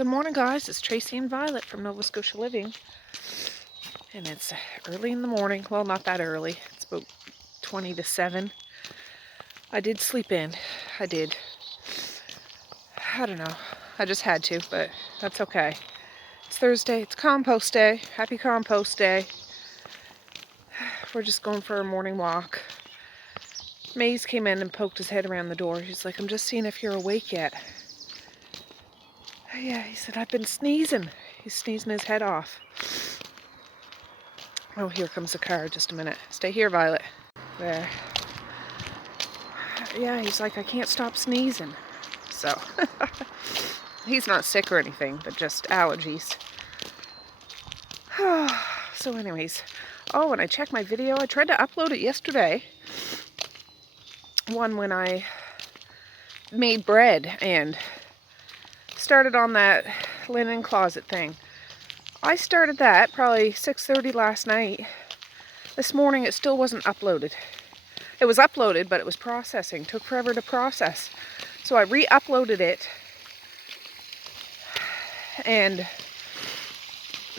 Good morning, guys. It's Tracey and Violet from Nova Scotia Living. And it's early in the morning. Well, not that early. It's about 20 to 7. I did sleep in. I did. I don't know. I just had to, but that's okay. It's Thursday. It's compost day. Happy compost day. We're just going for a morning walk. Maze came in and poked his head around the door. He's like, I'm just seeing if you're awake yet. Yeah, he said, I've been sneezing. He's sneezing his head off. Oh, here comes the car. Just a minute. Stay here, Violet. There. Yeah, he's like, I can't stop sneezing. So, he's not sick or anything, but just allergies. So anyways, oh, and I checked my video. I tried to upload it yesterday. One when I made bread and started on that linen closet thing. I started that probably 6:30 last night. This morning it still wasn't uploaded. It was uploaded, but it was processing. Took forever to process. So I re-uploaded it. And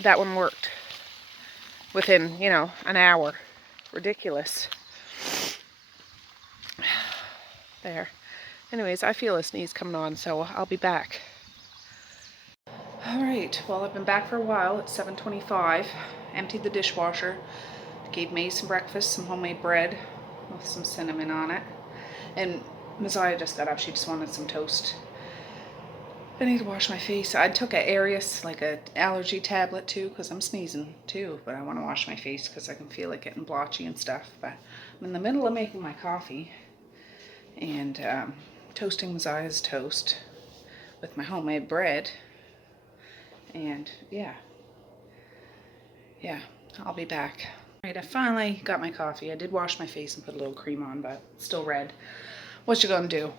that one worked. Within, an hour. Ridiculous. There. Anyways, I feel a sneeze coming on, so I'll be back. Alright, well, I've been back for a while. It's 7:25. Emptied the dishwasher. Gave May some breakfast, some homemade bread with some cinnamon on it. And Messiah just got up. She just wanted some toast. I need to wash my face. I took an Arius, like an allergy tablet too, because I'm sneezing too. But I want to wash my face because I can feel it getting blotchy and stuff. But I'm in the middle of making my coffee and toasting Messiah's toast with my homemade bread. And yeah, I'll be back. Alright, I finally got my coffee. I did wash my face and put a little cream on, but it's still red. What you gonna do?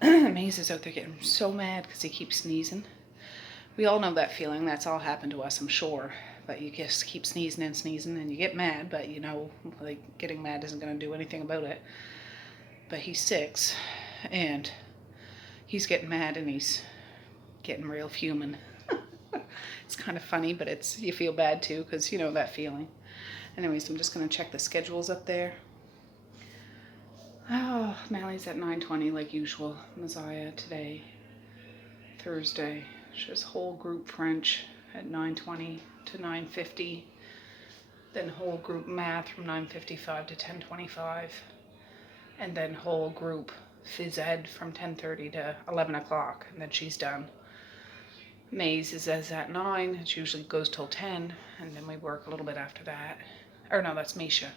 Maze is out there getting so mad because he keeps sneezing. We all know that feeling. That's all happened to us, I'm sure. But you just keep sneezing and sneezing and you get mad, but like getting mad isn't going to do anything about it. But he's 6 and he's getting mad and he's getting real fuming. It's kind of funny, but you feel bad too because you know that feeling. Anyways, I'm just going to check the schedules up there. Oh, Mally's at 9:20 like usual. Messiah today, Thursday. She has whole group French at 9:20 to 9:50. Then whole group math from 9:55 to 10:25. And then whole group phys ed from 10:30 to 11 o'clock. And then she's done. Maze is at 9. It usually goes till 10. And then we work a little bit after that. Or no, that's Misha.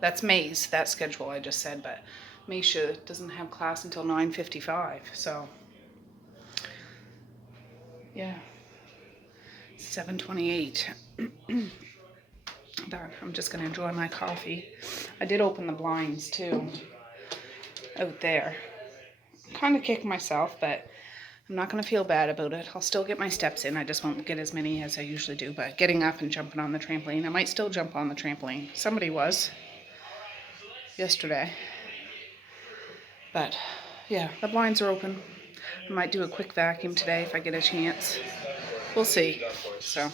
That's Maze, that schedule I just said, but Misha doesn't have class until 9:55, so yeah, 7:28. I'm just going to enjoy my coffee. I did open the blinds too, out there. Kind of kicked myself, but I'm not going to feel bad about it. I'll still get my steps in. I just won't get as many as I usually do, but getting up and jumping on the trampoline, I might still jump on the trampoline. Somebody was yesterday. But yeah, the blinds are open. I might do a quick vacuum today if I get a chance. We'll see. So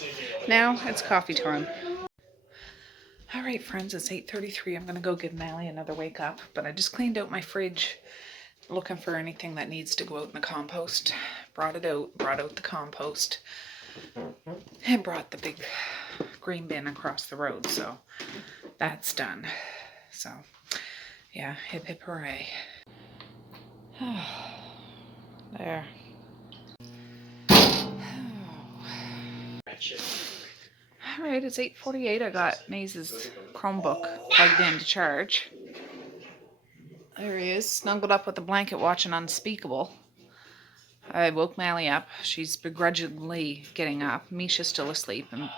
now it's coffee time. All right, friends, it's 8:33. I'm going to go give Mally another wake up. But I just cleaned out my fridge looking for anything that needs to go out in the compost. Brought out the compost. And brought the big green bin across the road. So that's done. So yeah, hip hip hooray. There. Alright, it's 8:48. I got Maze's Chromebook plugged in to charge. There he is, snuggled up with a blanket watching Unspeakable. I woke Mally up. She's begrudgingly getting up. Misha's still asleep, and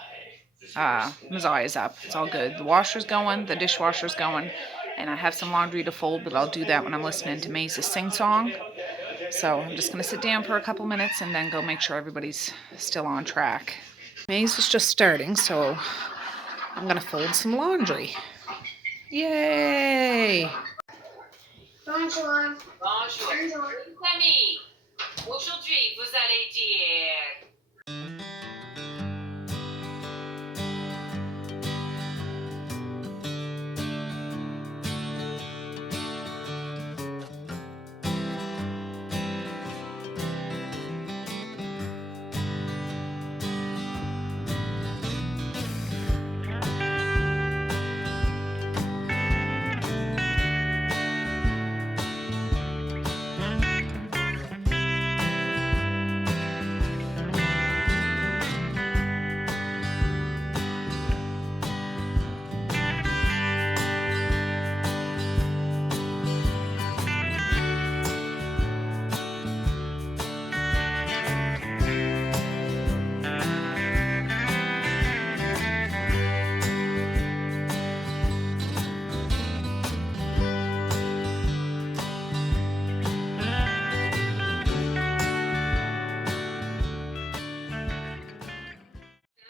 Messiah's up. It's all good. The washer's going, the dishwasher's going, and I have some laundry to fold, but I'll do that when I'm listening to Maze's sing-song. So I'm just going to sit down for a couple minutes and then go make sure everybody's still on track. Maze is just starting, so I'm going to fold some laundry. Yay! Bonjour. Bonjour. Bonjour. Aujourd'hui, vous allez dire...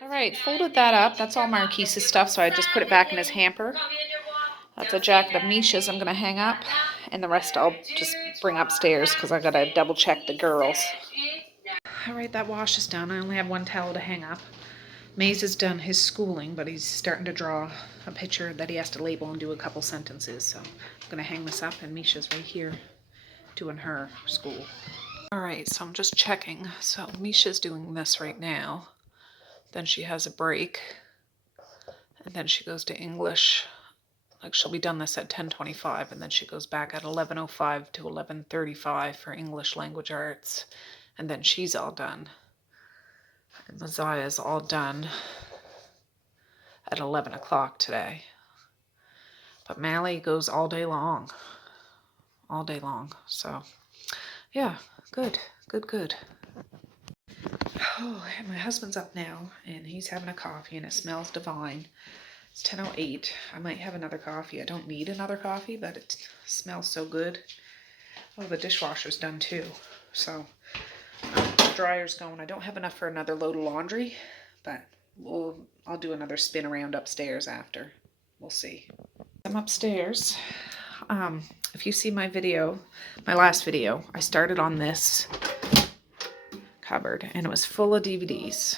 All right, folded that up. That's all Marquise's stuff, so I just put it back in his hamper. That's a jacket of Misha's I'm going to hang up, and the rest I'll just bring upstairs because I got to double check the girls. All right, that wash is done. I only have one towel to hang up. Maze has done his schooling, but he's starting to draw a picture that he has to label and do a couple sentences, so I'm going to hang this up, and Misha's right here doing her school. All right, so I'm just checking. So Misha's doing this right now. Then she has a break, and then she goes to English. Like, she'll be done this at 10:25, and then she goes back at 11:05 to 11:35 for English language arts, and then she's all done. And Messiah's all done at 11 o'clock today. But Mally goes all day long. All day long. So, yeah, good. Oh, and my husband's up now, and he's having a coffee, and it smells divine. It's 10:08. I might have another coffee. I don't need another coffee, but it smells so good. Oh, the dishwasher's done too. So, the dryer's going. I don't have enough for another load of laundry, but I'll do another spin around upstairs after. We'll see. I'm upstairs. If you see my video, my last video, I started on this cupboard, and it was full of DVDs.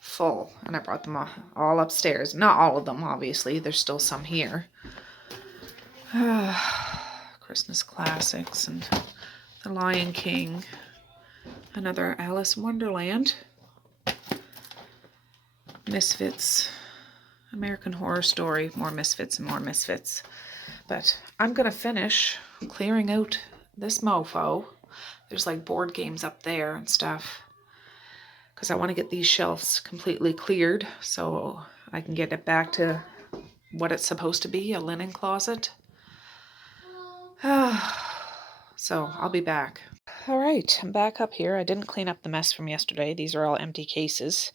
Full, and I brought them all upstairs. Not all of them, obviously. There's still some here. Christmas classics and The Lion King. Another Alice in Wonderland. Misfits. American Horror Story. More Misfits and more Misfits. But I'm going to finish clearing out this mofo. There's like board games up there and stuff. Because I want to get these shelves completely cleared so I can get it back to what it's supposed to be, a linen closet. So I'll be back. All right, I'm back up here. I didn't clean up the mess from yesterday. These are all empty cases.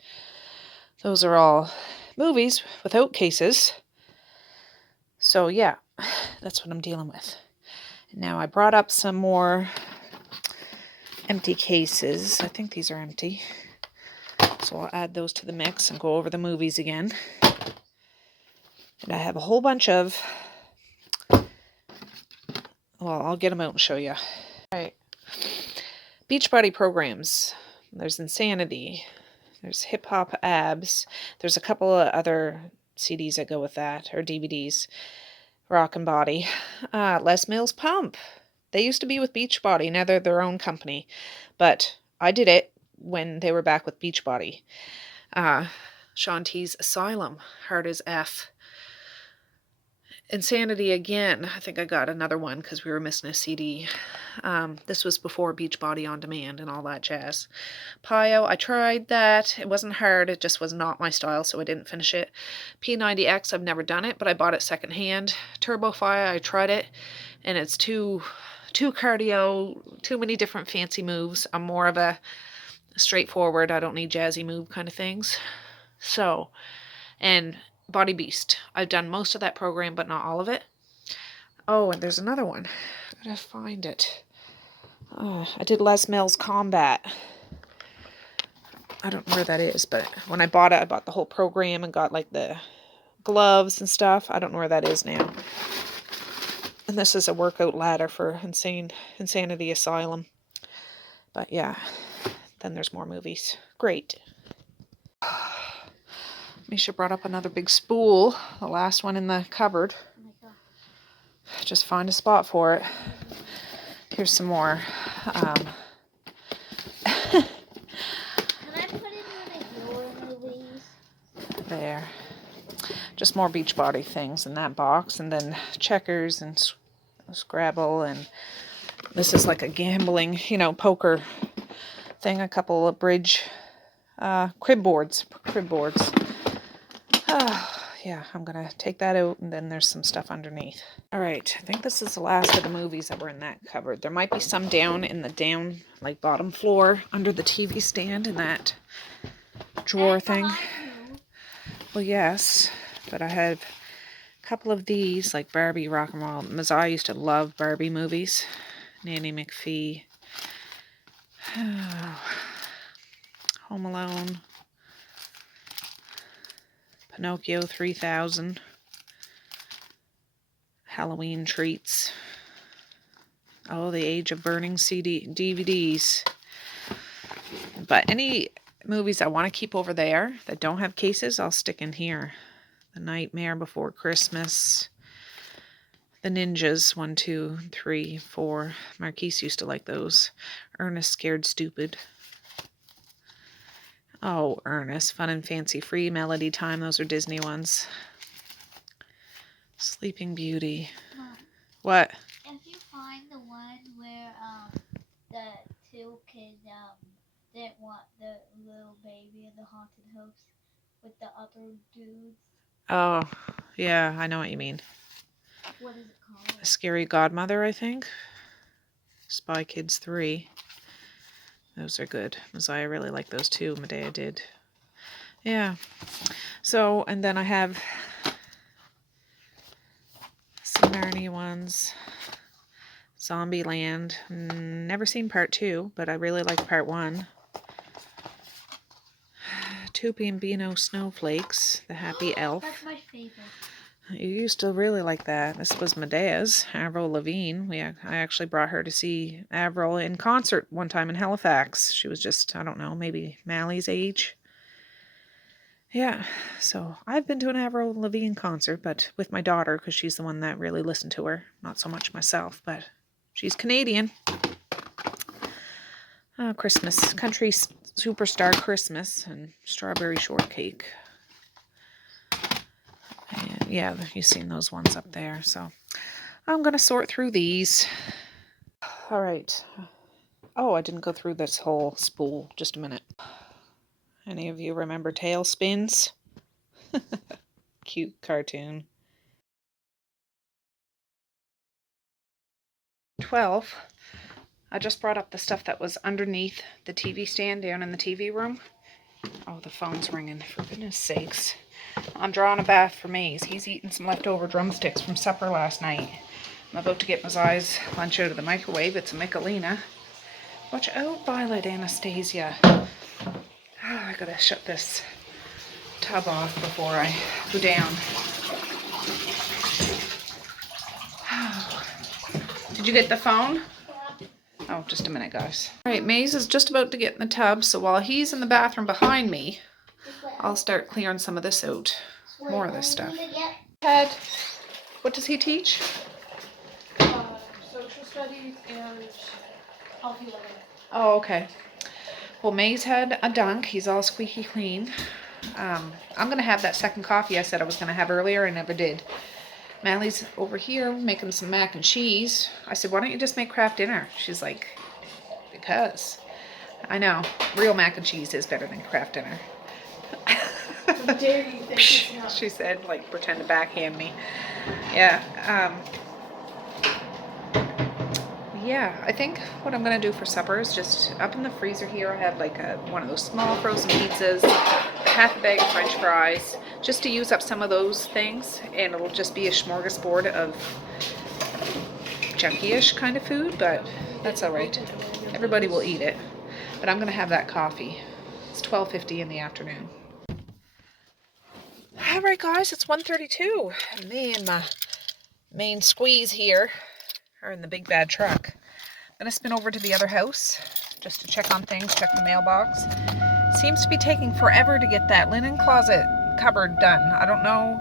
Those are all movies without cases. So yeah, that's what I'm dealing with. Now I brought up some more empty cases. I think these are empty. So I'll add those to the mix and go over the movies again. And I have a whole bunch of... Well, I'll get them out and show you. All right. Beachbody programs. There's Insanity. There's Hip Hop Abs. There's a couple of other CDs that go with that, or DVDs. Rock and Body. Les Mills Pump. They used to be with Beachbody. Now they're their own company. But I did it when they were back with Beachbody. Shaun T's Asylum. Hard as F. Insanity again. I think I got another one because we were missing a CD. This was before Beachbody On Demand and all that jazz. Pio, I tried that. It wasn't hard. It just was not my style, so I didn't finish it. P90X, I've never done it, but I bought it secondhand. Turbofire, I tried it, and it's too cardio, too many different fancy moves. I'm more of a straightforward, I don't need jazzy move kind of things. So, and Body Beast. I've done most of that program, but not all of it. Oh, and there's another one. I gotta find it. I did Les Mills Combat. I don't know where that is, but when I bought it, I bought the whole program and got like the gloves and stuff. I don't know where that is now. And this is a workout ladder for Insanity Asylum. But yeah, then there's more movies. Great. Misha brought up another big spool, the last one in the cupboard. Oh my God. Just find a spot for it. Here's some more. Can I put it in the horror movies? There. Just more Beachbody things in that box. And then checkers and Scrabble. And this is like a gambling, poker thing. A couple of bridge crib boards. Yeah, I'm going to take that out, and then there's some stuff underneath. All right, I think this is the last of the movies that were in that cupboard. There might be some down in the bottom floor under the TV stand in that drawer thing. Well, yes, but I have a couple of these, like Barbie Rock and Roll. Mazai used to love Barbie movies. Nanny McPhee. Home Alone. Pinocchio 3000. Halloween Treats. Oh, The Age of Burning DVDs. But any movies I want to keep over there that don't have cases, I'll stick in here. The Nightmare Before Christmas. The Ninjas, 1, 2, 3, 4. Marquise used to like those. Ernest Scared Stupid. Oh, Ernest, Fun and Fancy Free, Melody Time, those are Disney ones. Sleeping Beauty. Mom, What? if you find the one where the two kids didn't want the little baby in the haunted house with the other dudes. Oh, yeah, I know what you mean. What is it called? A Scary Godmother, I think. Spy Kids 3. Those are good. Messiah really liked those too. Medea did. Yeah. So, and then I have some Narnia ones. Zombieland. Never seen part 2, but I really like part 1. Two Bambino Snowflakes. The Happy Elf. That's my favorite. You used to really like that. This was Medea's, Avril Lavigne. I actually brought her to see Avril in concert one time in Halifax. She was just, I don't know, maybe Mally's age. Yeah, so I've been to an Avril Lavigne concert, but with my daughter, because she's the one that really listened to her. Not so much myself, but she's Canadian. Christmas, Country Superstar Christmas, and Strawberry Shortcake. And yeah, you've seen those ones up there. So I'm going to sort through these. All right. Oh, I didn't go through this whole spool. Just a minute. Any of you remember Tailspins? Cute cartoon. 12. I just brought up the stuff that was underneath the TV stand down in the TV room. Oh, the phone's ringing. For goodness sakes. I'm drawing a bath for Maze. He's eating some leftover drumsticks from supper last night. I'm about to get Mazai's lunch out of the microwave. It's a Michelina. Watch out, Violet Anastasia. Oh, I gotta shut this tub off before I go down. Oh. Did you get the phone? Oh, just a minute, guys. All right, Maze is just about to get in the tub, so while he's in the bathroom behind me, I'll start clearing some of this out. More of this stuff. Ted, what does he teach? Social studies and healthy living. Oh, okay. Well, Maze had a dunk. He's all squeaky clean. I'm going to have that second coffee I said I was going to have earlier. I never did. Mally's over here making some mac and cheese. I said, why don't you just make Kraft dinner? She's like, because. I know. Real mac and cheese is better than Kraft dinner. How dare you think it's not? She said, like, pretend to backhand me. Yeah. Yeah, I think what I'm going to do for supper is just, up in the freezer here, I have like one of those small frozen pizzas, half a bag of French fries, just to use up some of those things, and it'll just be a smorgasbord of junky-ish kind of food, but that's all right. Everybody will eat it. But I'm going to have that coffee. It's 12:50 in the afternoon. All right, guys, it's 1:32. Me and my main squeeze here, or in the big bad truck. I'm gonna spin over to the other house just to check on things, check the mailbox. Seems to be taking forever to get that linen closet cupboard done. I don't know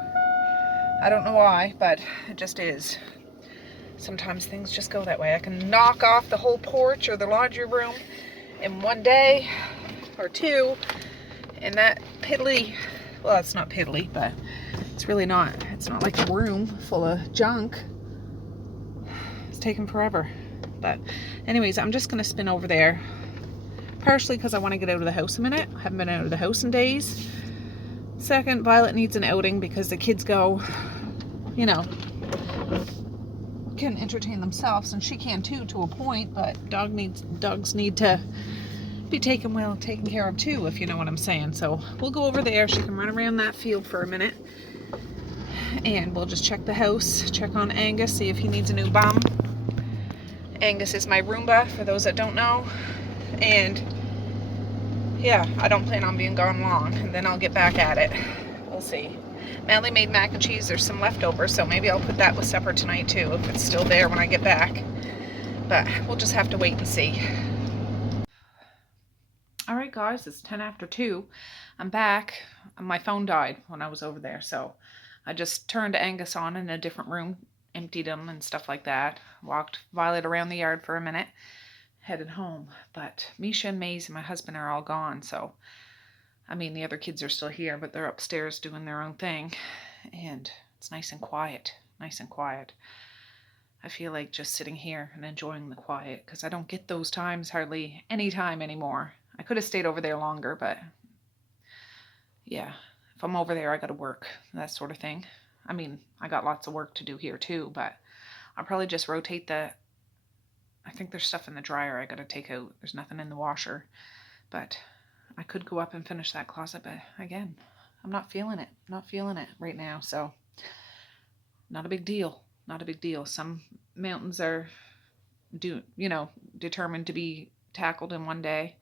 why, but it just is. Sometimes things just go that way. I can knock off the whole porch or the laundry room in one day or two, and that piddly, well, it's not piddly, but it's really not. It's not like a room full of junk. It's taking forever. But anyways, I'm just gonna spin over there, partially because I want to get out of the house a minute. I haven't been out of the house in days. Second, Violet needs an outing because the kids go, you know, can entertain themselves, and she can too to a point, but dogs need to be taken care of too, if you know what I'm saying. So we'll go over there. She can run around that field for a minute, and we'll just check the house, check on Angus, see if he needs a new bum. Angus is my Roomba, for those that don't know, and yeah, I don't plan on being gone long, and then I'll get back at it. We'll see. Natalie made mac and cheese. There's some leftover, so maybe I'll put that with supper tonight too, if it's still there when I get back. But we'll just have to wait and see. All right, guys, it's 10 after 2. I'm back. My phone died when I was over there, so I just turned Angus on in a different room, emptied him and stuff like that. Walked Violet around the yard for a minute, headed home. But Misha and Maze and my husband are all gone, so I mean, the other kids are still here, but they're upstairs doing their own thing, and it's nice and quiet, nice and quiet. I feel like just sitting here and enjoying the quiet, because I don't get those times hardly any time anymore. I could have stayed over there longer, but yeah, if I'm over there, I got to work, that sort of thing. I mean, I got lots of work to do here too, but I'll probably just rotate I think there's stuff in the dryer I got to take out. There's nothing in the washer, but I could go up and finish that closet, but again, I'm not feeling it. Not feeling it right now, so not a big deal. Not a big deal. Some mountains are determined to be tackled in one day.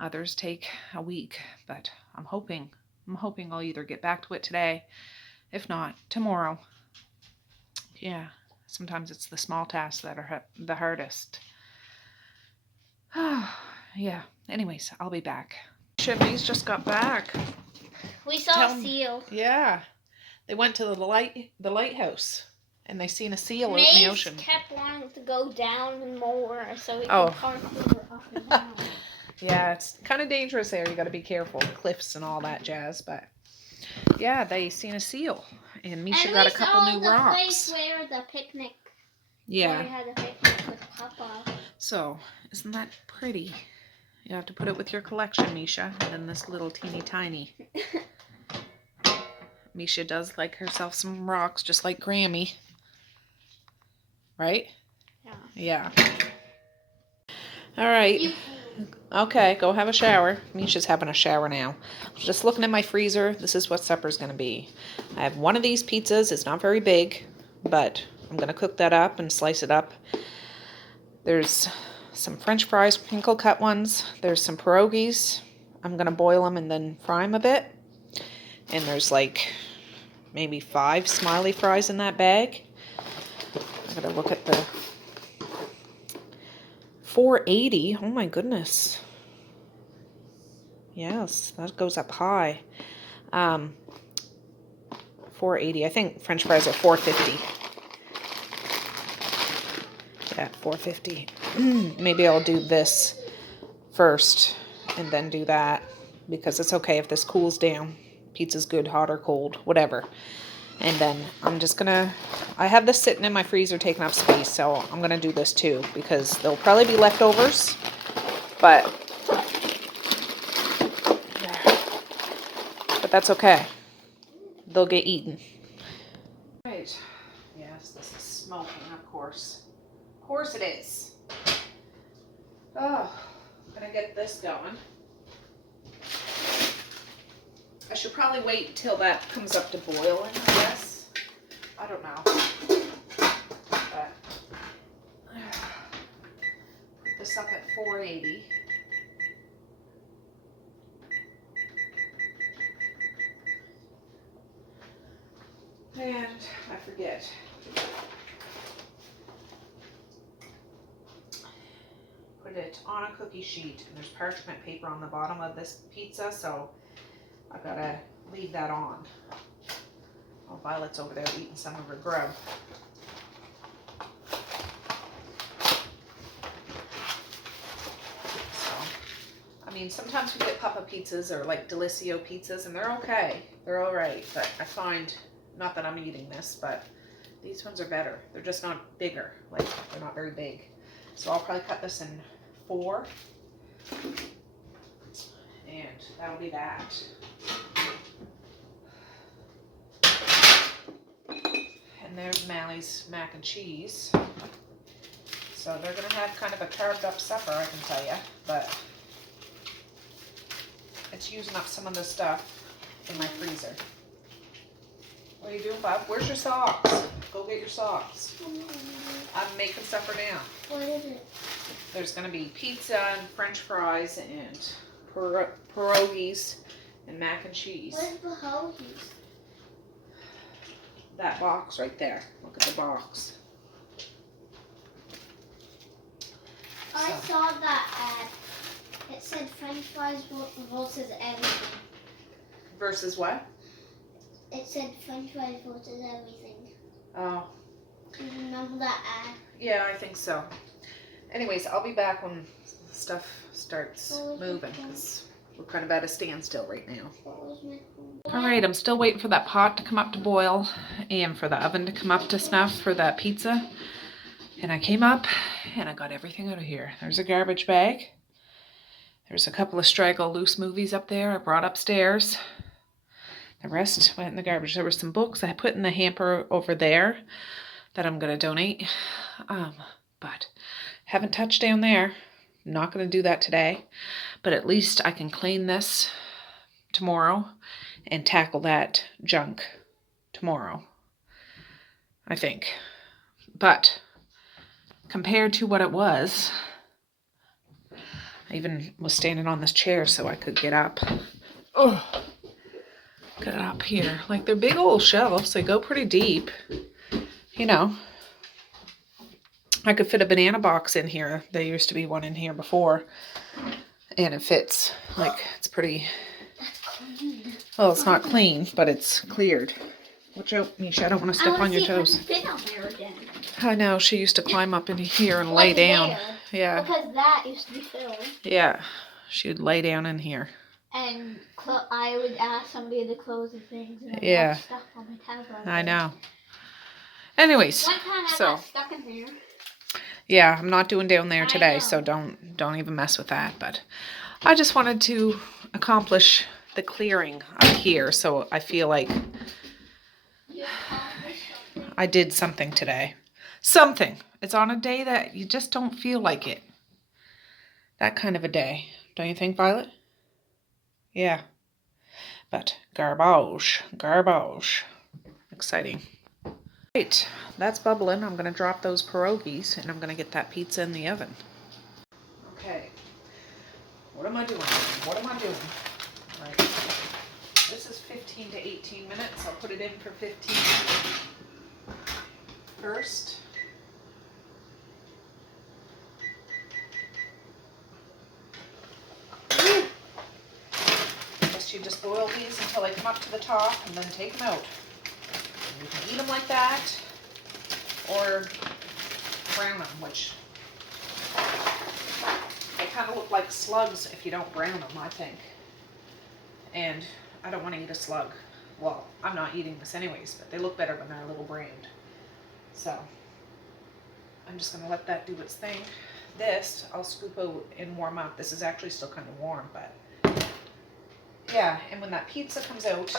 Others take a week, but I'm hoping I'll either get back to it today, if not tomorrow. Yeah, sometimes it's the small tasks that are the hardest. Yeah, anyways, I'll be back. Chevy's just got back. We saw a seal. Yeah, they went to the lighthouse, and they seen a seal out in the ocean. Maze kept wanting to go down more, so we could parkour up and down. Yeah, it's kind of dangerous there. You got to be careful, cliffs and all that jazz. But yeah, they seen a seal, and Misha got a couple new rocks. And we saw the place where the picnic. Yeah. Where we had a picnic with Papa. So isn't that pretty? You have to put it with your collection, Misha. And then this little teeny tiny. Misha does like herself some rocks, just like Grammy. Right? Yeah. All right. Okay, go have a shower. Misha's having a shower now. Just looking at my freezer. This is what supper's going to be. I have one of these pizzas. It's not very big, but I'm going to cook that up and slice it up. There's some French fries, crinkle cut ones. There's some pierogies. I'm going to boil them and then fry them a bit. And there's like maybe 5 smiley fries in that bag. I got to look at the $4.80. Oh my goodness. Yes, that goes up high. $4.80. I think French fries are $4.50. Yeah, $4.50. Maybe I'll do this first and then do that, because it's okay if this cools down. Pizza's good, hot or cold, whatever. And then I'm just gonna, I have this sitting in my freezer taking up space, so I'm gonna do this too, because there'll probably be leftovers, but that's okay. They'll get eaten. Right. Yes, this is smoking, of course. Of course it is. Oh, gonna get this going. I should probably wait till that comes up to boiling, I guess. I don't know. But put this up at 480. And I forget. turned it on a cookie sheet, and there's parchment paper on the bottom of this pizza, so I gotta leave that on. Oh, Violet's over there eating some of her grub. So, I mean, sometimes we get Papa pizzas or like Delicio pizzas, and they're okay. They're all right, but I find, not that I'm eating this, but these ones are better. They're just not bigger. Like, they're not very big. So I'll probably cut this in 4. And that'll be that. And there's Mally's mac and cheese. So they're gonna have kind of a carved up supper, I can tell you, but it's using up some of the stuff in my freezer. What are you doing, Bob? Where's your socks? Go get your socks. I'm making supper now. What is it? There's gonna be pizza and French fries and pierogies and mac and cheese. Where's the hoagies? That box right there. Look at the box. I So. saw that ad. It said French fries versus everything. Versus what? It said French fries versus everything. Oh, Do you remember that ad? yeah, I think so. Anyways, I'll be back when stuff starts Oh, moving, okay. because we're kind of at a standstill right now. What was my phone? All right, I'm still waiting for that pot to come up to boil and for the oven to come up to snuff for that pizza. And I came up and I got everything out of here. There's a garbage bag. There's a couple of straggle loose movies up there I brought upstairs. The rest went in the garbage. There were some books I put in the hamper over there that I'm going to donate. But haven't touched down there. Not going to do that today. But at least I can clean this tomorrow and tackle that junk tomorrow, I think. But compared to what it was, I even was standing on this chair so I could get up. Oh, get up here. Like, they're big old shelves. They go pretty deep. You know, I could fit a banana box in here. There used to be one in here before. And it fits. Like, it's pretty... Well, it's not clean, but it's cleared. Watch out, Misha. I don't want to step on your toes. Fit on there again. I know. She used to climb up in here and lay down. There. Yeah. Because that used to be filled. Yeah. She would lay down in here. And I would ask somebody to close the things. And Yeah. have stuff on my tablet. I know. Anyways, One time I so got stuck in here. yeah, I'm not doing down there I today, know. so don't even mess with that. But I just wanted to accomplish the clearing up here, so I feel like I did something today. Something. It's on a day that you just don't feel like it. That kind of a day. Don't you think, Violet? Yeah. But garbage. Exciting. Right, that's bubbling. I'm going to drop those pierogies and I'm going to get that pizza in the oven. Okay. What am I doing? Right. This is 15 to 18 minutes. I'll put it in for 15 first. Guess you just boil these until they come up to the top and then take them out. And you can eat them like that or brown them, which they kind of look like slugs if you don't brown them, I think. And I don't want to eat a slug. Well, I'm not eating this anyways, but they look better when they're a little browned. So I'm just going to let that do its thing. This, I'll scoop out and warm up. This is actually still kind of warm, but yeah. And when that pizza comes out,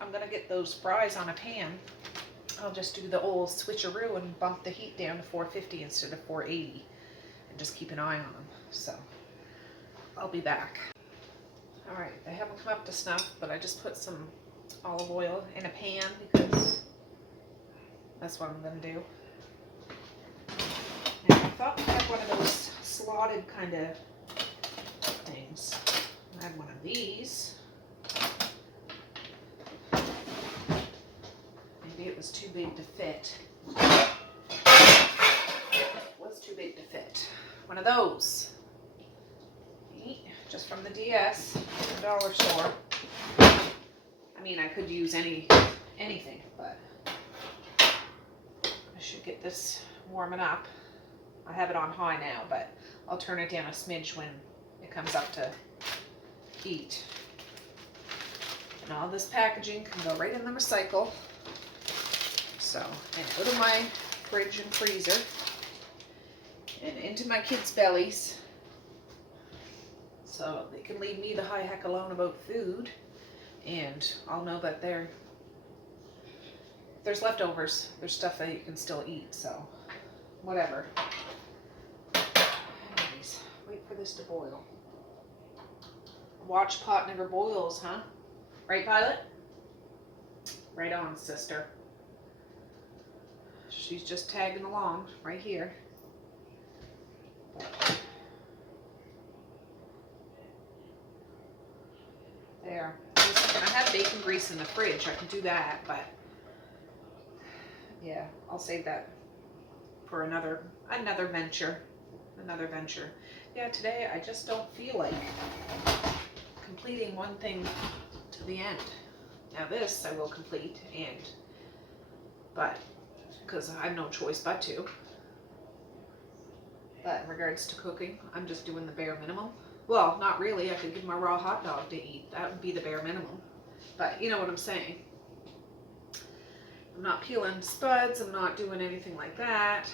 I'm going to get those fries on a pan. I'll just do the old switcheroo and bump the heat down to 450 instead of 480 and just keep an eye on them. So I'll be back. All right, they haven't come up to snuff, but I just put some olive oil in a pan because that's what I'm going to do. And I thought we had one of those slotted kind of things. I had one of these. Maybe it was too big to fit. It was too big to fit. One of those. just from the DS, the dollar store. I mean, I could use anything, but I should get this warming up. I have it on high now, but I'll turn it down a smidge when it comes up to heat. And all this packaging can go right in the recycle. So, and out of my fridge and freezer and into my kids' bellies. So they can leave me the high heck alone about food, and I'll know that if there's leftovers, there's stuff that you can still eat, so whatever. Anyways, wait for this to boil. Watch pot never boils, huh? Right, Violet? Right on, sister. She's just tagging along right here. There. I was thinking I have bacon grease in the fridge. I can do that, but yeah, I'll save that for another venture. Another venture. Yeah, today I just don't feel like completing one thing to the end. Now this I will complete, but because I have no choice but to. But in regards to cooking, I'm just doing the bare minimum. Well, not really. I could give my raw hot dog to eat. That would be the bare minimum. But you know what I'm saying. I'm not peeling spuds. I'm not doing anything like that.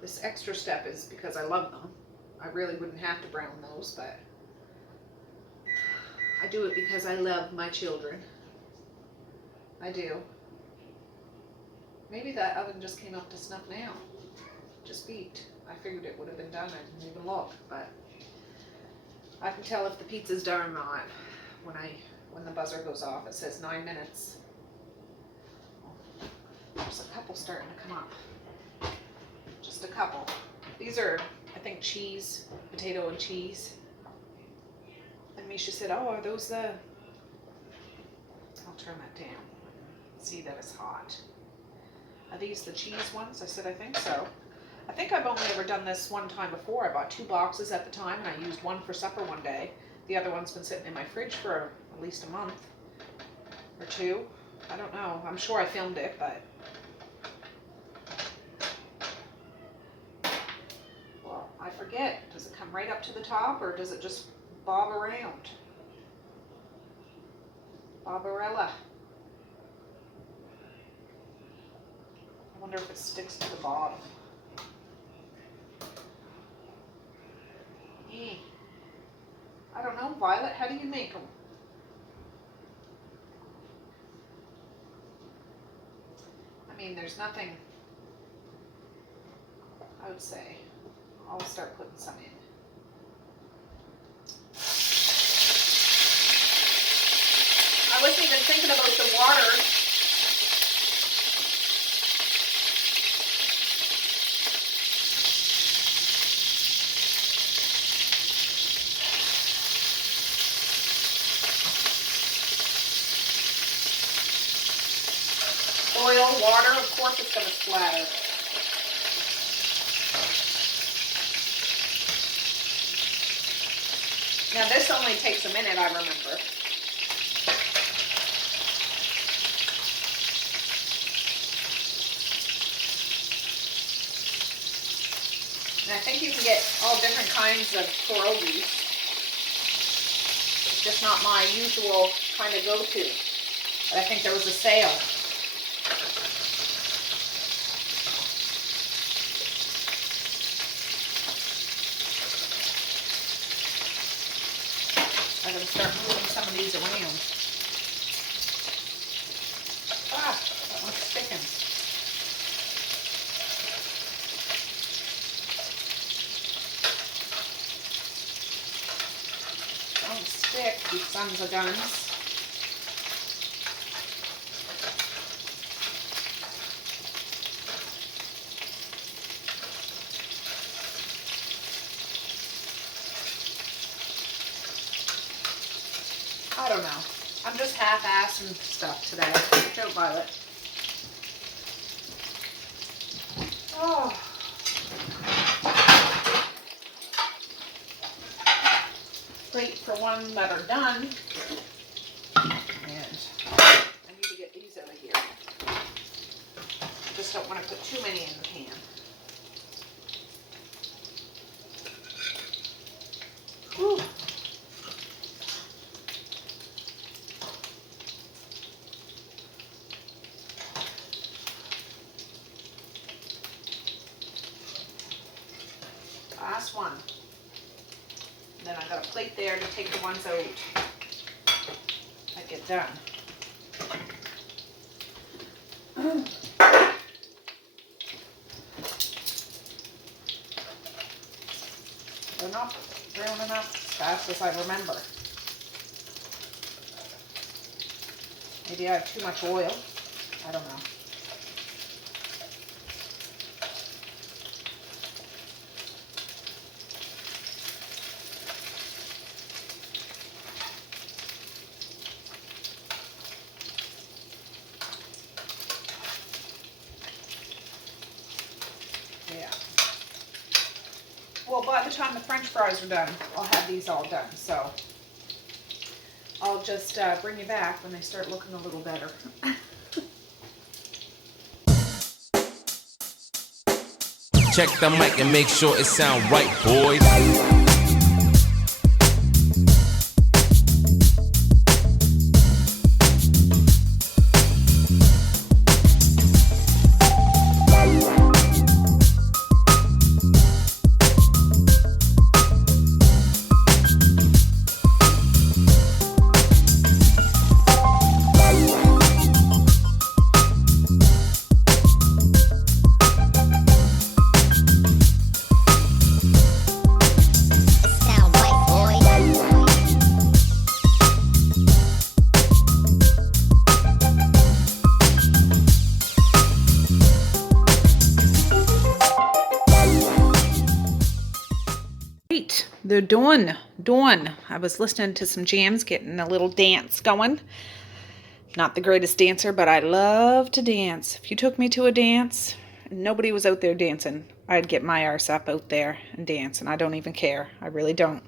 This extra step is because I love them. I really wouldn't have to brown those, but I do it because I love my children. I do. Maybe that oven just came up to snuff now. Just beeped. I figured it would have been done. I didn't even look, but I can tell if the pizza's done or not when the buzzer goes off. It says 9 minutes. There's a couple starting to come up. Just a couple. These are, I think, cheese, potato and cheese. And Misha said, "Oh, are those the?" I'll turn that down. See that it's hot. Are these the cheese ones? I said, I think so. I think I've only ever done this one time before. I bought 2 boxes at the time, and I used one for supper one day. The other one's been sitting in my fridge for at least a month or 2. I don't know. I'm sure I filmed it, but well, I forget. Does it come right up to the top, or does it just bob around? Bobbarella. I wonder if it sticks to the bottom. I don't know, Violet, how do you make them? I mean, there's nothing, I would say. I'll start putting some in. I wasn't even thinking about the water. Oil, water, of course it's going to splatter. Now this only takes a minute, I remember. And I think you can get all different kinds of pierogies. It's just not my usual kind of go-to. But I think there was a sale. I'm going to start moving some of these around. Ah, that one's sticking. Don't stick, you sons of guns. I don't know. I'm just half-assing stuff today. Watch out, Violet. Oh. the ones that are done. And I need to get these out of here. I just don't want to put too many in the pan. Whew. Last one. Then I got a plate there to take the ones out that get done. They're not brown enough as fast as I remember. Maybe I have too much oil. I don't know. Yeah. Well, by the time the French fries are done, I'll have these all done. So I'll just bring you back when they start looking a little better. Check the mic and make sure it sound right, boys. They're done. I was listening to some jams, getting a little dance going. Not the greatest dancer, but I love to dance. If you took me to a dance and nobody was out there dancing, I'd get my arse up out there and dance, and I don't even care. I really don't.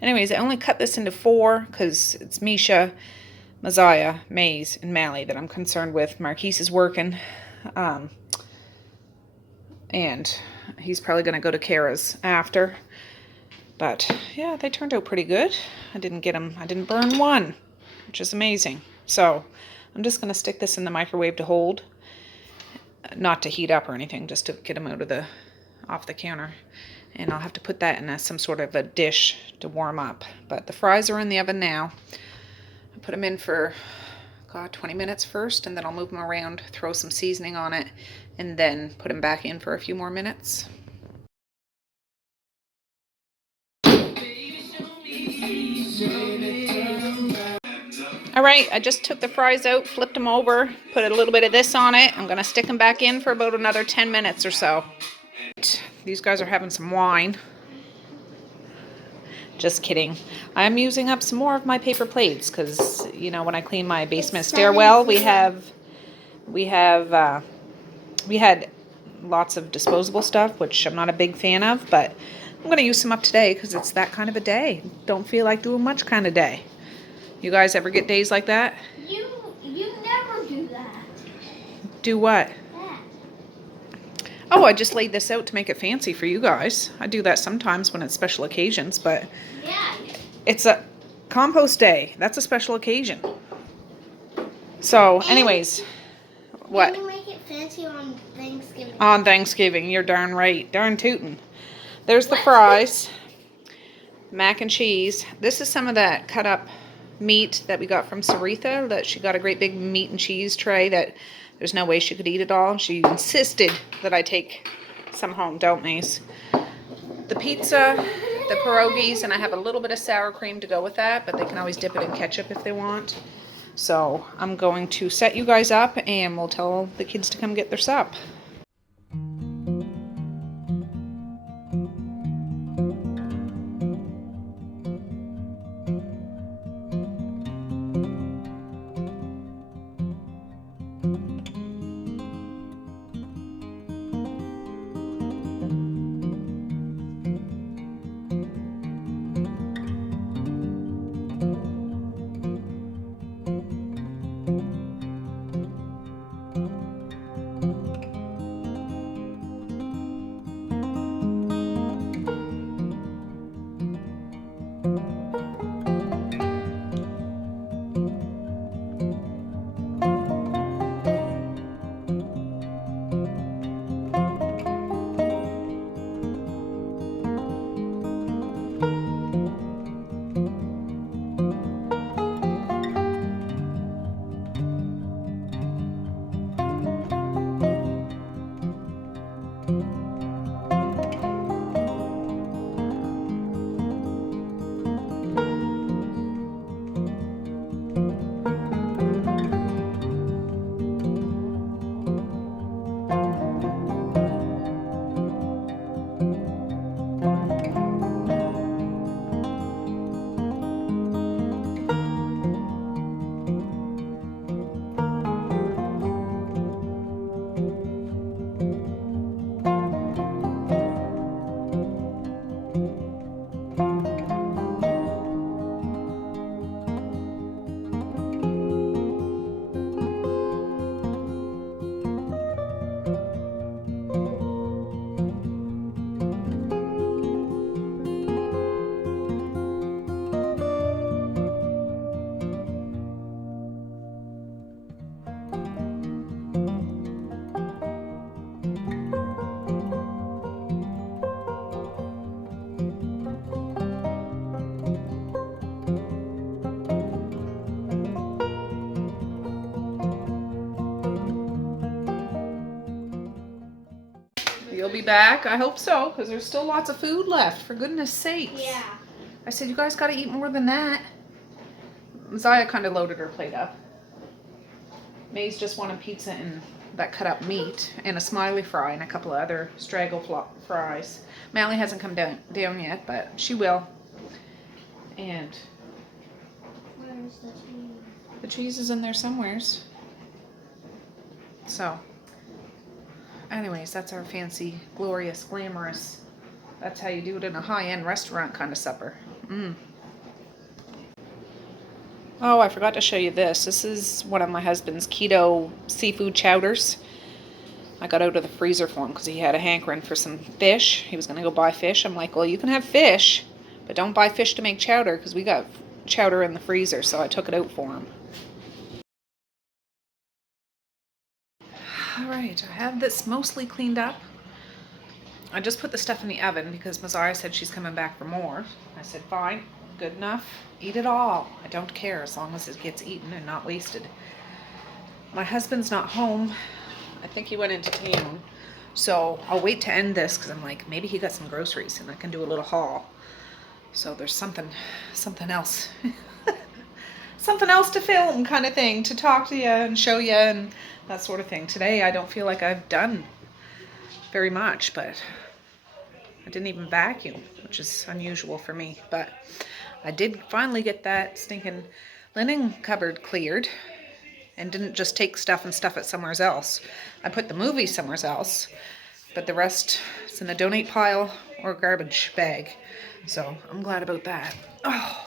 Anyways, I only cut this into 4 because it's Misha, Messiah, Maze, and Mally that I'm concerned with. Marquise is working, and he's probably going to go to Kara's after. But yeah, they turned out pretty good. I didn't burn one, which is amazing. So I'm just going to stick this in the microwave to hold, not to heat up or anything, just to get them off the counter. And I'll have to put that in some sort of a dish to warm up. But the fries are in the oven now. I put them in for 20 minutes first, and then I'll move them around, throw some seasoning on it, and then put them back in for a few more minutes. All right, I just took the fries out, flipped them over, put a little bit of this on it. I'm going to stick them back in for about another 10 minutes or so. These guys are having some wine. Just kidding. I'm using up some more of my paper plates because, you know, when I clean my basement stairwell, we had lots of disposable stuff, which I'm not a big fan of, but I'm going to use some up today because it's that kind of a day. Don't feel like doing much kind of day. You guys ever get days like that? You never do that. Do what? That. Oh, I just laid this out to make it fancy for you guys. I do that sometimes when it's special occasions, but Yeah. it's a compost day. That's a special occasion. So, anyways, what? Can you make it fancy on Thanksgiving? On Thanksgiving, you're darn right. Darn tootin'. There's the fries. Mac and cheese. This is some of that cut up meat that we got from Saritha. That she got a great big meat and cheese tray that there's no way she could eat it all. She insisted that I take some home, don't Mace? The pizza, the pierogies, and I have a little bit of sour cream to go with that, but they can always dip it in ketchup if they want. So I'm going to set you guys up and we'll tell the kids to come get their sup. You'll be back? I hope so, because there's still lots of food left, for goodness sakes. Yeah. I said, you guys got to eat more than that. Zaya kind of loaded her plate up. May's just wanted pizza and that cut up meat and a smiley fry and a couple of other straggle fries. Mally hasn't come down yet, but she will. And Where's the cheese? the cheese is in there somewheres. So, anyways, that's our fancy, glorious, glamorous. That's how you do it in a high-end restaurant kind of supper. Oh, I forgot to show you this. This is one of my husband's keto seafood chowders. I got out of the freezer for him because he had a hankering for some fish. He was going to go buy fish. I'm like, well, you can have fish, but don't buy fish to make chowder because we got chowder in the freezer, so I took it out for him. All right, I have this mostly cleaned up. I just put the stuff in the oven because Mazara said she's coming back for more. I said, fine, good enough. Eat it all. I don't care as long as it gets eaten and not wasted. My husband's not home. I think he went into town. So I'll wait to end this because I'm like, maybe he got some groceries and I can do a little haul. So there's something else. Something else to film kind of thing, to talk to you and show you and that sort of thing. Today I don't feel like I've done very much, but I didn't even vacuum, which is unusual for me. But I did finally get that stinking linen cupboard cleared and didn't just take stuff and stuff it somewhere else. I put the movies somewhere else, but the rest is in the donate pile or garbage bag. So I'm glad about that. Oh.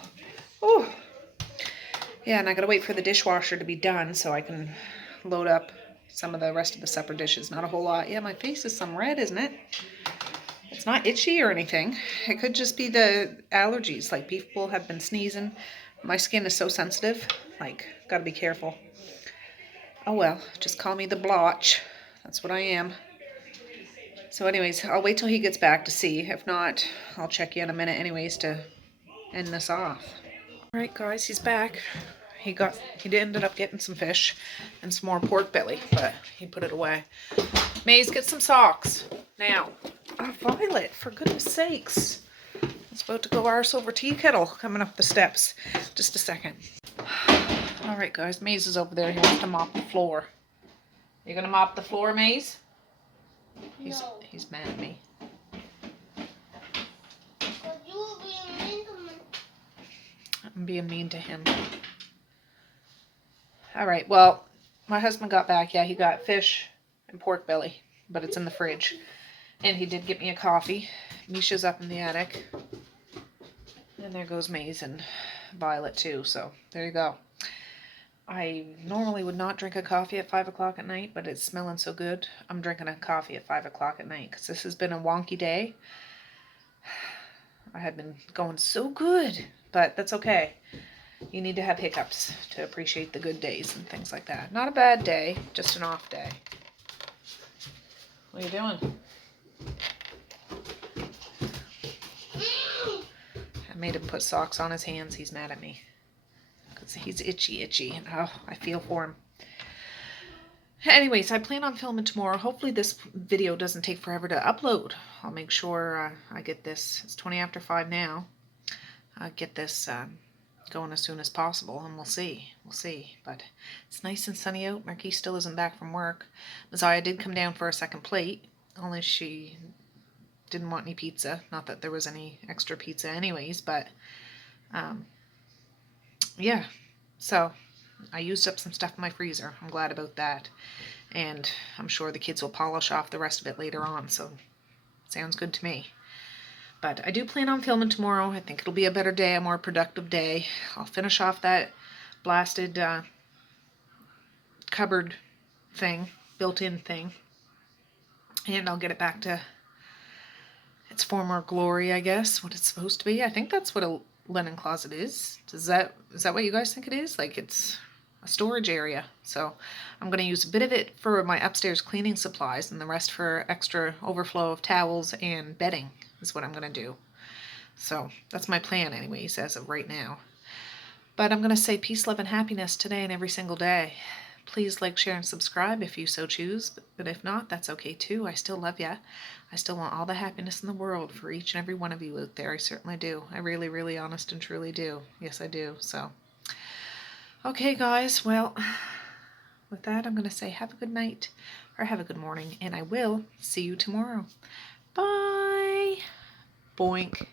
Yeah, and I gotta wait for the dishwasher to be done so I can load up some of the rest of the supper dishes. Not a whole lot. Yeah, my face is some red, isn't it? It's not itchy or anything. It could just be the allergies. Like, people have been sneezing. My skin is so sensitive. Like, gotta be careful. Oh well, just call me the blotch. That's what I am. So anyways, I'll wait till he gets back to see. If not, I'll check you in a minute anyways to end this off. Alright guys, he's back. He ended up getting some fish and some more pork belly, but he put it away. Maze, get some socks. Now. Oh, Violet, for goodness sakes. It's about to go arse over tea kettle coming up the steps. Just a second. Alright guys, Maze is over there. He wants to mop the floor. You gonna mop the floor, Maze? He's mad at me. I'm being mean to him. Alright, well, my husband got back. Yeah, he got fish and pork belly, but it's in the fridge. And he did get me a coffee. Misha's up in the attic. And there goes Maze and Violet too, so there you go. I normally would not drink a coffee at 5 o'clock at night, but it's smelling so good. I'm drinking a coffee at 5 o'clock at night because this has been a wonky day. I had been going so good, but that's okay. You need to have hiccups to appreciate the good days and things like that. Not a bad day, just an off day. What are you doing? I made him put socks on his hands. He's mad at me. Because he's itchy. And oh, I feel for him. Anyways, I plan on filming tomorrow. Hopefully this video doesn't take forever to upload. I'll make sure I get this. It's 20 after 5 now. I'll get this going as soon as possible, and we'll see. But it's nice and sunny out. Marquise still isn't back from work. Messiah did come down for a second plate, only she didn't want any pizza. Not that there was any extra pizza anyways, but yeah. So I used up some stuff in my freezer. I'm glad about that. And I'm sure the kids will polish off the rest of it later on, so sounds good to me. But I do plan on filming tomorrow. I think it'll be a better day, a more productive day. I'll finish off that blasted cupboard thing, built-in thing. And I'll get it back to its former glory, I guess, what it's supposed to be. I think that's what a linen closet is. Is that what you guys think it is? Like, it's a storage area. So I'm going to use a bit of it for my upstairs cleaning supplies and the rest for extra overflow of towels and bedding is what I'm going to do. So that's my plan anyways as of right now. But I'm going to say peace, love, and happiness today and every single day. Please like, share, and subscribe if you so choose. But if not, that's okay too. I still love ya. I still want all the happiness in the world for each and every one of you out there. I certainly do. I really, really, honest and truly do. Yes, I do. So, okay, guys. Well, with that, I'm going to say have a good night or have a good morning. And I will see you tomorrow. Bye. Boink.